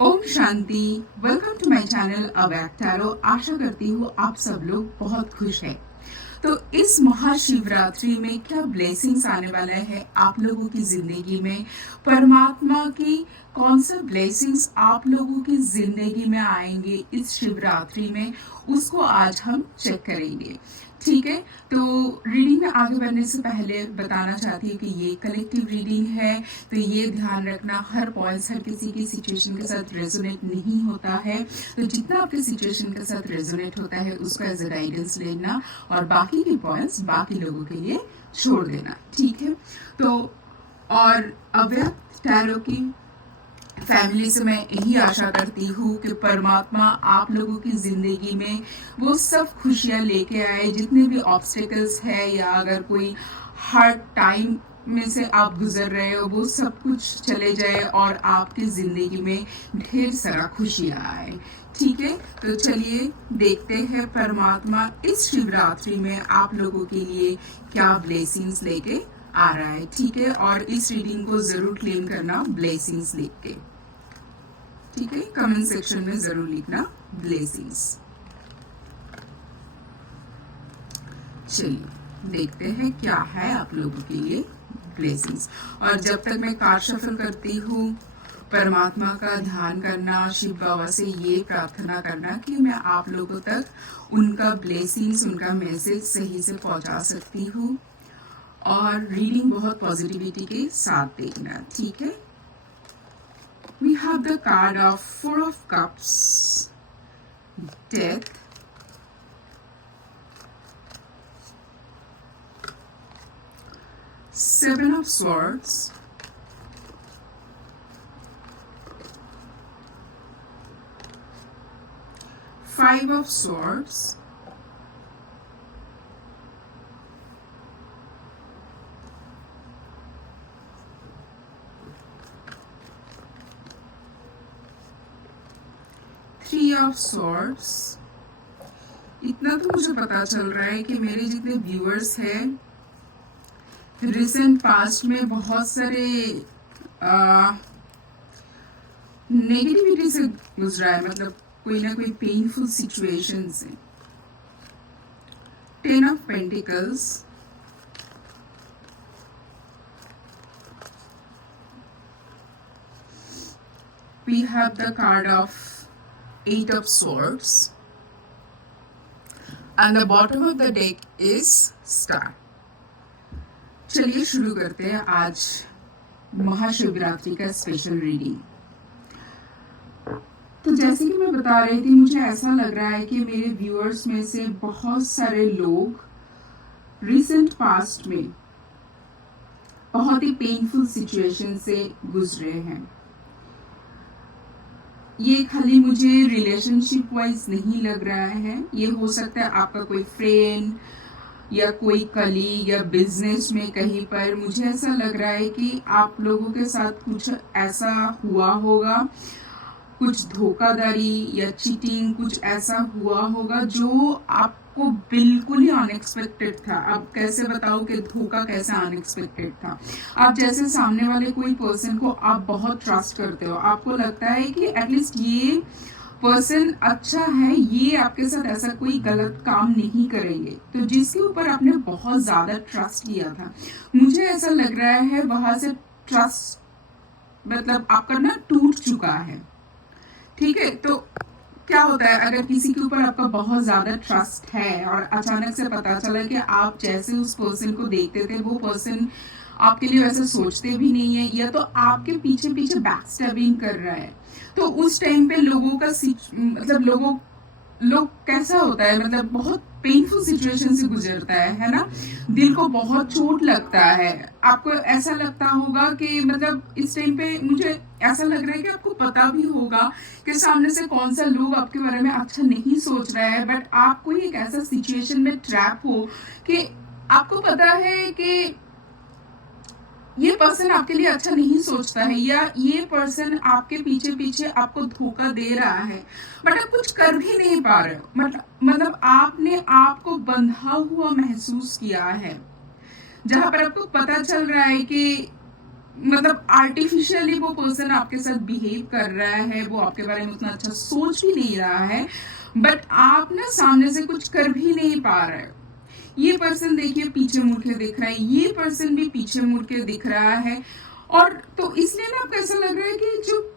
ओम शांति। Welcome to my channel Avyakt Tarot. आशा करती हूँ आप सब लोग बहुत खुश हैं। तो इस महाशिवरात्रि में क्या ब्लेसिंग्स आने वाला है आप लोगों की जिंदगी में, परमात्मा की कौन सा ब्लेसिंग्स आप लोगों की जिंदगी में आएंगे इस शिवरात्रि में, उसको आज हम चेक करेंगे। ठीक है, तो रीडिंग में आगे बढ़ने से पहले बताना चाहती हूँ कि ये कलेक्टिव रीडिंग है, तो ये ध्यान रखना हर पॉइंट्स हर किसी की सिचुएशन के साथ रेजोनेट नहीं होता है। तो जितना आपके सिचुएशन के साथ रेजोनेट होता है उसको एज अ गाइडेंस लेना और बाकी के पॉइंट्स बाकी लोगों के लिए छोड़ देना। ठीक है, तो और अव्यक्त टैरो की फैमिली से मैं यही आशा करती हूँ कि परमात्मा आप लोगों की जिंदगी में वो सब खुशियाँ लेके आए, जितने भी ऑब्स्टिकल्स है या अगर कोई हार्ड टाइम में से आप गुजर रहे हो वो सब कुछ चले जाए और आपकी जिंदगी में ढेर सारा खुशियाँ आए। ठीक है, तो चलिए देखते हैं परमात्मा इस शिवरात्रि में आप लोगों के लिए क्या ब्लेसिंग्स लेके आ रहा है। ठीक है, और इस रीडिंग को जरूर क्लेम करना ब्लेसिंग्स लिख के। ठीक है, कमेंट सेक्शन में जरूर लिखना ब्लेसिंग्स। चलिए देखते हैं क्या है आप लोगों के लिए ब्लेसिंग्स। और जब तक मैं कार्ड शफल करती हूँ, परमात्मा का ध्यान करना, शिव बाबा से ये प्रार्थना करना कि मैं आप लोगों तक उनका ब्लेसिंग्स, उनका मैसेज सही से पहुंचा सकती हूँ। और रीडिंग बहुत पॉजिटिविटी के साथ देखना। ठीक है, we have the card of Four of Cups, Death, Seven of Swords, Five of Swords, Three of Swords। इतना तो मुझे पता चल रहा है कि मेरे जितने व्यूअर्स हैं रिसेंट पास्ट में बहुत सारे नेगेटिविटी से गुजरा है, मतलब कोई ना कोई पेनफुल सिचुएशन से। Ten of pentacles, we have the card of Eight of Swords, and the bottom of the deck is Star। चलिए शुरू करते हैं आज महाशिवरात्रि का स्पेशल रीडिंग। तो जैसे कि मैं बता रही थी, मुझे ऐसा लग रहा है कि मेरे व्यूअर्स में से बहुत सारे लोग रिसेंट पास्ट में बहुत ही पेनफुल सिचुएशन से गुजरे हैं। ये खाली मुझे रिलेशनशिप वाइज नहीं लग रहा है, ये हो सकता है आपका कोई फ्रेंड या कोई कलीग या बिजनेस में कहीं पर। मुझे ऐसा लग रहा है कि आप लोगों के साथ कुछ ऐसा हुआ होगा, कुछ धोखाधड़ी या चीटिंग, कुछ ऐसा हुआ होगा जो आपको बिल्कुल ही अनएक्सपेक्टेड था। अब कैसे बताओ कि धोखा कैसे अनएक्सपेक्टेड था। आप जैसे सामने वाले कोई पर्सन को आप बहुत ट्रस्ट करते हो, आपको लगता है कि एटलीस्ट ये पर्सन अच्छा है, ये आपके साथ ऐसा कोई गलत काम नहीं करेंगे, तो जिसके ऊपर आपने बहुत ज्यादा ट्रस्ट किया था, मुझे ऐसा लग रहा है वहां से ट्रस्ट मतलब आपका ना टूट चुका है। ठीक है, तो क्या होता है अगर किसी के ऊपर आपका बहुत ज्यादा ट्रस्ट है और अचानक से पता चला कि आप जैसे उस पर्सन को देखते थे वो पर्सन आपके लिए वैसे सोचते भी नहीं है, या तो आपके पीछे पीछे बैक स्टैबिंग कर रहा है, तो उस टाइम पे लोगों का मतलब लोग कैसा होता है, मतलब बहुत पेनफुल सिचुएशन से गुजरता है ना, दिल को बहुत चोट लगता है। आपको ऐसा लगता होगा कि मतलब इस टाइम पे मुझे ऐसा लग रहा है कि आपको पता भी होगा कि सामने से कौन सा लोग आपके बारे में अच्छा नहीं सोच रहा है, बट आप कोई एक ऐसा सिचुएशन में ट्रैप हो कि आपको पता है कि ये पर्सन आपके लिए अच्छा नहीं सोचता है या ये पर्सन आपके पीछे पीछे आपको धोखा दे रहा है, बट आप कुछ कर भी नहीं पा रहे हो। मतलब आपने आपको बंधा हुआ महसूस किया है, जहां पर आपको पता चल रहा है कि मतलब आर्टिफिशियली वो पर्सन आपके साथ बिहेव कर रहा है, वो आपके बारे में उतना अच्छा सोच भी नहीं रहा है, बट आप ना सामने से कुछ कर भी नहीं पा रहे। ये पर्सन देखिए पीछे मुड़ के दिख रहा है, ये पर्सन भी पीछे मुड़ के दिख रहा है, और तो इसलिए ना आपको ऐसा लग रहा है कि जो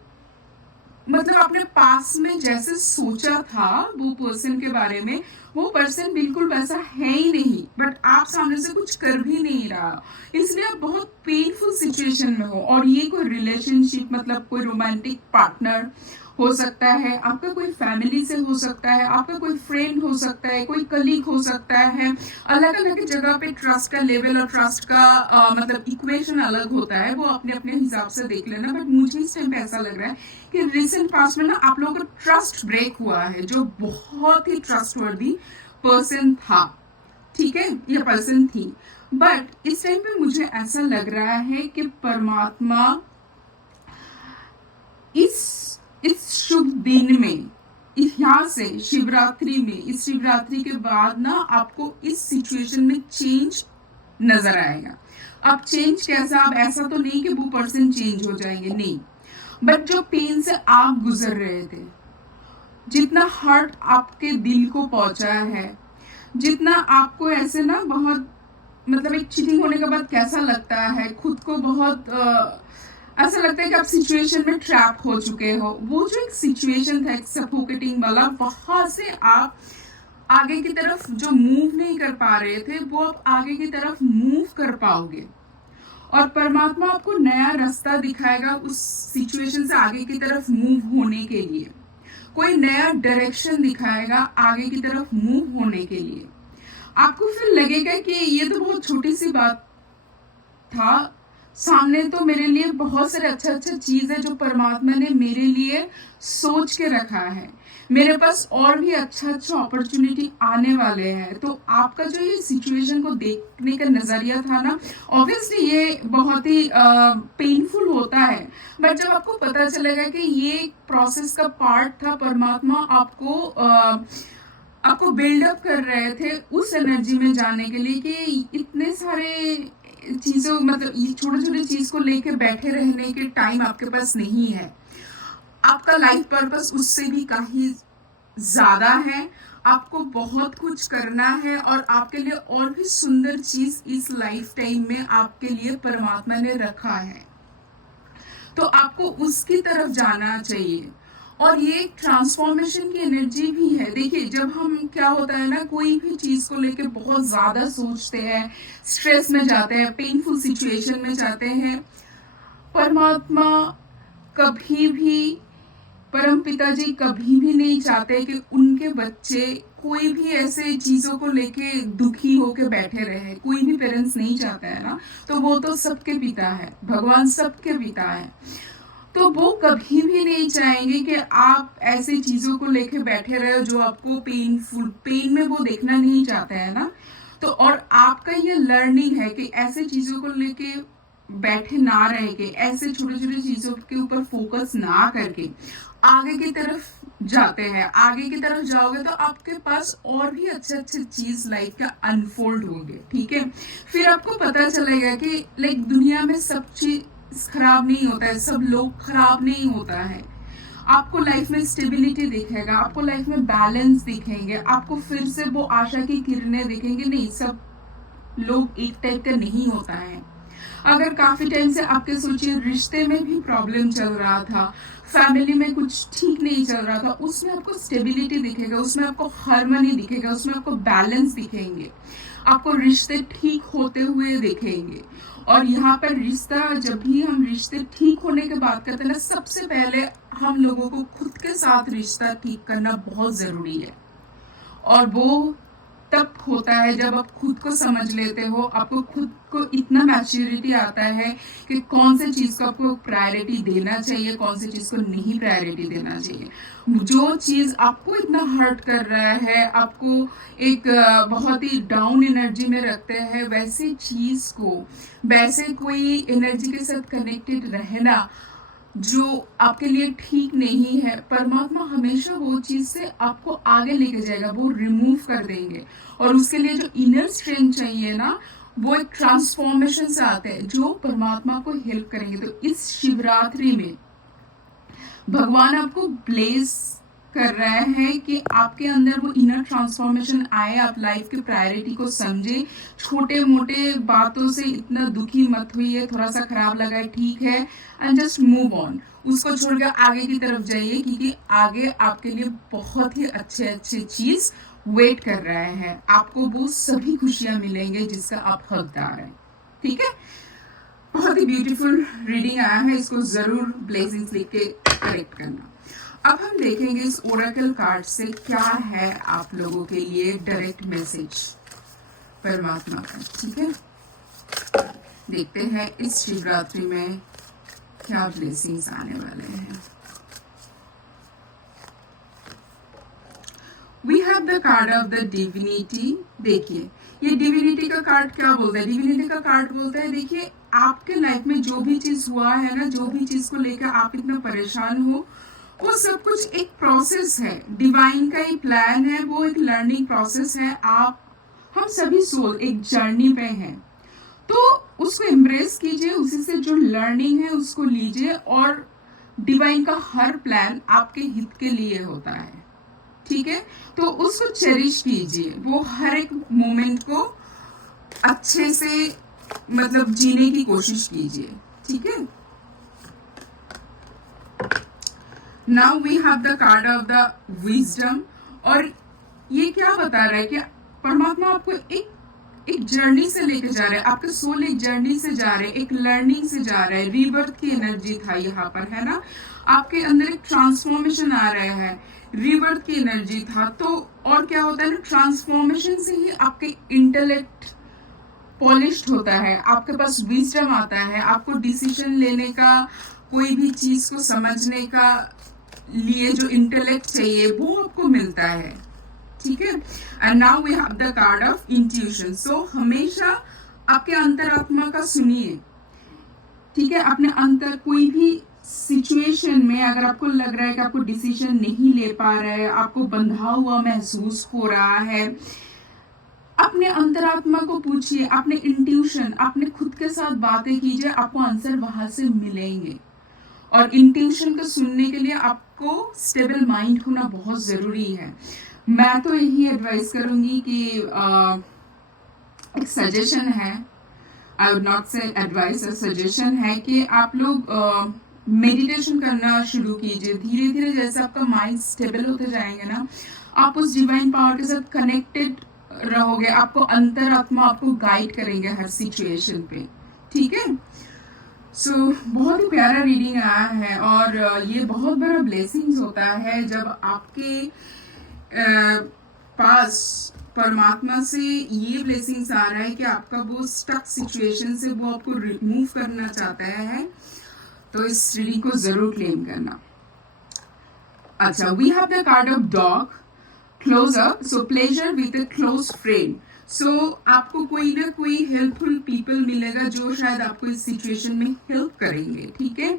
मतलब आपने पास में जैसे सोचा था वो पर्सन के बारे में, वो पर्सन बिल्कुल वैसा है ही नहीं, बट आप सामने से कुछ कर भी नहीं रहा, इसलिए आप बहुत पेनफुल सिचुएशन में हो। और ये कोई रिलेशनशिप मतलब कोई रोमांटिक पार्टनर हो सकता है, आपका कोई फैमिली से हो सकता है, आपका कोई फ्रेंड हो सकता है, कोई कलीग हो सकता है। अलग अलग जगह पे ट्रस्ट का लेवल और ट्रस्ट का मतलब इक्वेशन अलग होता है, वो अपने अपने हिसाब से देख लेना। बट मुझे इस टाइम पे ऐसा लग रहा है कि रिसेंट पास्ट में ना आप लोगों का ट्रस्ट ब्रेक हुआ है, जो बहुत ही ट्रस्टवर्दी पर्सन था, ठीक है, ये पर्सन थी। बट इस टाइम पे मुझे ऐसा लग रहा है कि परमात्मा इस शुभ दिन में, यहाँ से शिवरात्रि में, इस शिवरात्रि के बाद ना आपको इस सिचुएशन में चेंज नजर आएगा। अब चेंज कैसा, अब ऐसा तो नहीं कि वो पर्सन चेंज हो जाएंगे, नहीं, बट जो पेन से आप गुजर रहे थे, जितना हर्ट आपके दिल को पहुंचा है, जितना आपको ऐसे ना बहुत मतलब एक चीटिंग होने के बाद कैसा लगता है, खुद को बहुत ऐसा लगता है कि आप सिचुएशन में ट्रैप हो चुके हो, वो जो एक सिचुएशन था एक सफोकेटिंग वाला, वहां से आप आगे की तरफ जो मूव नहीं कर पा रहे थे, वो आप आगे की तरफ मूव कर पाओगे, और परमात्मा आपको नया रास्ता दिखाएगा उस सिचुएशन से आगे की तरफ मूव होने के लिए। कोई नया डायरेक्शन दिखाएगा आगे की तरफ मूव होने के लिए। आपको फिर लगेगा कि ये तो बहुत छोटी सी बात था, सामने तो मेरे लिए बहुत सारे अच्छा अच्छा चीज है जो परमात्मा ने मेरे लिए सोच के रखा है, मेरे पास और भी अच्छा अच्छा अपॉर्चुनिटी आने वाले हैं। तो आपका जो ये सिचुएशन को देखने का नजरिया था ना, ऑब्वियसली ये बहुत ही पेनफुल होता है, बट जब आपको पता चलेगा कि ये एक प्रोसेस का पार्ट था, परमात्मा आपको बिल्डअप कर रहे थे उस एनर्जी में जाने के लिए कि इतने सारे चीजों मतलब ये छोटे छोटे चीज को लेके बैठे रहने के टाइम आपके पास नहीं है। आपका लाइफ पर्पस उससे भी काफी ज्यादा है, आपको बहुत कुछ करना है, और आपके लिए और भी सुंदर चीज इस लाइफ टाइम में आपके लिए परमात्मा ने रखा है, तो आपको उसकी तरफ जाना चाहिए। और ये एक ट्रांसफॉर्मेशन की एनर्जी भी है। देखिए जब हम क्या होता है ना, कोई भी चीज को लेके बहुत ज्यादा सोचते हैं, स्ट्रेस में जाते हैं, पेनफुल सिचुएशन में जाते हैं, परमात्मा कभी भी, परम पिताजी कभी भी नहीं चाहते कि उनके बच्चे कोई भी ऐसे चीजों को लेके दुखी होके बैठे रहे। कोई भी पेरेंट्स नहीं चाहता है ना, तो वो तो सबके पिता है, भगवान सबके पिता है, तो वो कभी भी नहीं चाहेंगे कि आप ऐसे चीजों को लेके बैठे रहे जो आपको पेन में वो देखना नहीं चाहते हैं ना। तो और आपका ये लर्निंग है कि ऐसे चीजों को लेके बैठे ना रह के, ऐसे छोटे छोटे चीजों के ऊपर फोकस ना करके आगे की तरफ जाते हैं। आगे की तरफ जाओगे तो आपके पास और भी अच्छे अच्छे चीज लाइफ का अनफोल्ड होंगे, ठीक है। फिर आपको पता चलेगा कि लाइक दुनिया में सब चीज खराब नहीं होता है, सब लोग खराब नहीं होता है। आपको लाइफ में स्टेबिलिटी दिखेगा, आपको लाइफ में बैलेंस दिखेंगे, आपको फिर से वो आशा की किरणें दिखेंगे। नहीं, सब लोग एक टाइप का नहीं होता है। अगर काफी टाइम से आपके सोचिए रिश्ते में भी प्रॉब्लम चल रहा था, फैमिली में कुछ ठीक नहीं चल रहा था, उसमें आपको स्टेबिलिटी दिखेगा, उसमें आपको हार्मनी दिखेगा, उसमें आपको बैलेंस दिखेंगे, आपको रिश्ते ठीक होते हुए दिखेंगे। और यहाँ पर रिश्ता, जब भी हम रिश्ते ठीक होने की बात करते हैं ना, सबसे पहले हम लोगों को खुद के साथ रिश्ता ठीक करना बहुत जरूरी है। और वो तब होता है जब आप खुद को समझ लेते हो, आपको खुद को इतना मैच्योरिटी आता है कि कौन से चीज को आपको प्रायोरिटी देना चाहिए, कौन सी चीज को नहीं प्रायोरिटी देना चाहिए। जो चीज आपको इतना हर्ट कर रहा है, आपको एक बहुत ही डाउन एनर्जी में रखते हैं, वैसी चीज को, वैसे कोई एनर्जी के साथ कनेक्टेड रहना जो आपके लिए ठीक नहीं है, परमात्मा हमेशा वो चीज से आपको आगे लेके जाएगा, वो रिमूव कर देंगे। और उसके लिए जो इनर स्ट्रेंथ चाहिए ना, वो एक ट्रांसफॉर्मेशन से आते हैं जो परमात्मा को हेल्प करेंगे। तो इस शिवरात्रि में भगवान आपको ब्लेस कर रहा है कि आपके अंदर वो इनर ट्रांसफॉर्मेशन आए, आप लाइफ की प्रायोरिटी को समझे, छोटे मोटे बातों से इतना दुखी मत हुई, थोड़ा सा खराब लगा है ठीक है, एंड जस्ट मूव ऑन, उसको छोड़कर आगे की तरफ जाइए, क्योंकि आगे आपके लिए बहुत ही अच्छे अच्छे चीज वेट कर रहे हैं। आपको वो सभी खुशियां मिलेंगे जिसका आप हकदार हैं। ठीक है, बहुत ही ब्यूटीफुल रीडिंग आया है, इसको जरूर ब्लेसिंग्स लिख के करेक्ट करना। अब हम देखेंगे इस ओरेकल कार्ड से क्या है आप लोगों के लिए डायरेक्ट मैसेज परमात्मा का। ठीक है, देखते हैं इस शिवरात्रि में क्या ब्लेसिंग्स आने वाले हैं। We have the card of the divinity. देखिए ये डिविनिटी का कार्ड क्या बोलता है, डिविनिटी का कार्ड बोलता है देखिए आपके लाइफ में जो भी चीज हुआ है ना, जो भी चीज को लेकर आप इतना परेशान हो, वो सब कुछ एक प्रोसेस है, डिवाइन का ही प्लान है, वो एक लर्निंग प्रोसेस है। हम सभी सोल एक जर्नी पे हैं, तो उसको एम्ब्रेस कीजिए, उसी से जो लर्निंग है उसको लीजिए, और डिवाइन का हर प्लान आपके हित के लिए होता है। ठीक है, तो उसको चेरिश कीजिए, वो हर एक मोमेंट को अच्छे से मतलब जीने की कोशिश कीजिए। ठीक है, now we have the card of the wisdom, और ये क्या बता रहा है कि परमात्मा आपको एक जर्नी से लेके जा रहा है, आपका सोल एक जर्नी से जा रहे हैं, एक लर्निंग से जा रहा है। रीबर्थ की एनर्जी था यहाँ पर, है ना, आपके अंदर एक ट्रांसफॉर्मेशन आ रहा है, रीबर्थ की एनर्जी था। तो और क्या होता है ना, ट्रांसफॉर्मेशन से ही आपके इंटेलेक्ट पॉलिश्ड होता है, आपके पास विजडम आता है, आपको डिसीजन लेने का, कोई भी चीज को समझने का लिए जो इंटेलेक्ट चाहिए वो आपको मिलता है। ठीक है, and now we have the card of intuition. So हमेशा आपके अंतरात्मा का सुनिए। ठीक है, अपने अंतर कोई भी सिचुएशन में अगर आपको लग रहा है कि आपको डिसीजन नहीं ले पा रहे हैं, आपको बंधा हुआ महसूस हो रहा है, अपने अंतरात्मा को पूछिए, अपने इंट्यूशन, अपने खुद के साथ बातें कीजिए, आपको आंसर वहां से मिलेंगे। और इंट्यूशन को सुनने के लिए आपको स्टेबल माइंड होना बहुत जरूरी है। मैं तो यही एडवाइस करूंगी कि एक सजेशन है, आई वुड नॉट से एडवाइस, सजेशन है कि आप लोग मेडिटेशन करना शुरू कीजिए। धीरे धीरे जैसे आपका माइंड स्टेबल होते जाएंगे ना, आप उस डिवाइन पावर के साथ कनेक्टेड रहोगे, आपको अंतरात्मा आपको गाइड करेंगे हर सिचुएशन पे। ठीक है, सो बहुत ही प्यारा रीडिंग आया है, और ये बहुत बड़ा ब्लेसिंग्स होता है जब आपके पास परमात्मा से ये ब्लेसिंग्स आ रहा है कि आपका वो स्टक सिचुएशन से वो आपको रिमूव करना चाहता है। तो इस रीडिंग को जरूर क्लेम करना। अच्छा, we have the card of dog closure, so pleasure with a close friend. So आपको कोई ना कोई हेल्पफुल पीपल मिलेगा जो शायद आपको इस सिचुएशन में हेल्प करेंगे। ठीक है,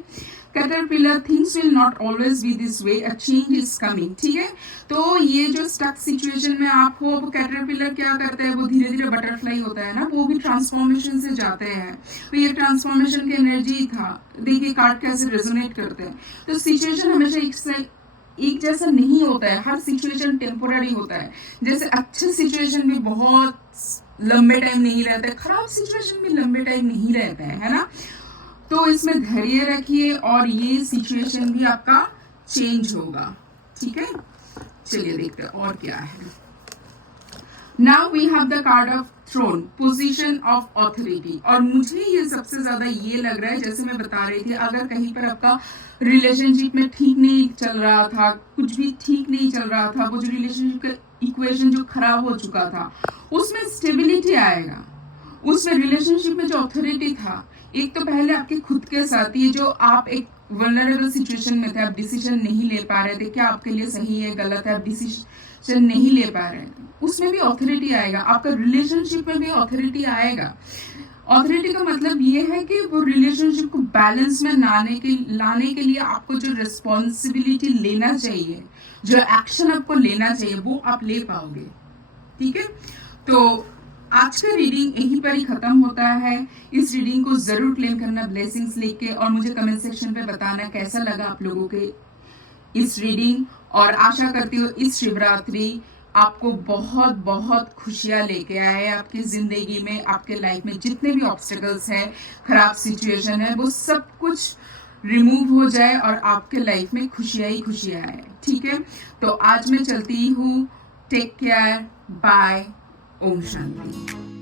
caterpillar, things will not always be this way, a change is coming. ठीक है, तो ये जो स्टक सिचुएशन में आप हो, वो कैटरपिलर क्या करते हैं, वो धीरे धीरे बटरफ्लाई होता है ना, वो भी ट्रांसफॉर्मेशन से जाते हैं। तो ये ट्रांसफॉर्मेशन की एनर्जी था। देखिए कार्ड कैसे रेजोनेट करते हैं। तो सिचुएशन हमेशा एक जैसा नहीं होता है, हर सिचुएशन टेम्पोररी होता है। जैसे अच्छे सिचुएशन भी बहुत लंबे टाइम नहीं रहता है, खराब सिचुएशन भी लंबे टाइम नहीं रहता है ना। तो इसमें धैर्य रखिए और ये सिचुएशन भी आपका चेंज होगा। ठीक है, चलिए देखते हैं और क्या है। Now we have the card of throne, position of authority. और मुझे ये सबसे ज्यादा ये लग रहा है, जैसे मैं बता रही थी, अगर कहीं पर आपका रिलेशनशिप में ठीक नहीं चल रहा था, कुछ भी ठीक नहीं चल रहा था, वो जो रिलेशनशिप का इक्वेशन जो खराब हो चुका था, उसमें स्टेबिलिटी आएगा। उसमें रिलेशनशिप में जो ऑथोरिटी था, एक तो पहले आपके खुद के साथ, ये जो आप एक वल्नरेबल सिचुएशन में थे, आप डिसीजन नहीं ले पा रहे थे, क्या आपके लिए सही है गलत है, आप डिसीजन नहीं ले पा रहे थे, उसमें भी ऑथोरिटी आएगा। आपका रिलेशनशिप में भी ऑथोरिटी आएगा। ऑथोरिटी का मतलब ये है कि वो रिलेशनशिप को बैलेंस में लाने के लिए आपको जो रिस्पॉन्सिबिलिटी लेना चाहिए, जो एक्शन आपको लेना चाहिए, वो आप ले पाओगे। ठीक है, तो आज का रीडिंग यहीं पर ही खत्म होता है। इस रीडिंग को जरूर क्लेम करना ब्लेसिंग्स लेके और मुझे कमेंट सेक्शन पे बताना कैसा लगा आप लोगों के इस रीडिंग। और आशा करती हूँ इस शिवरात्रि आपको बहुत बहुत खुशियां लेके आए आपकी जिंदगी में। आपके लाइफ में जितने भी ऑब्स्टेकल्स है, खराब सिचुएशन है, वो सब कुछ रिमूव हो जाए और आपके लाइफ में खुशियां ही खुशियां आए। ठीक है, तो आज मैं चलती हूँ। Take care, bye, Om Shanti.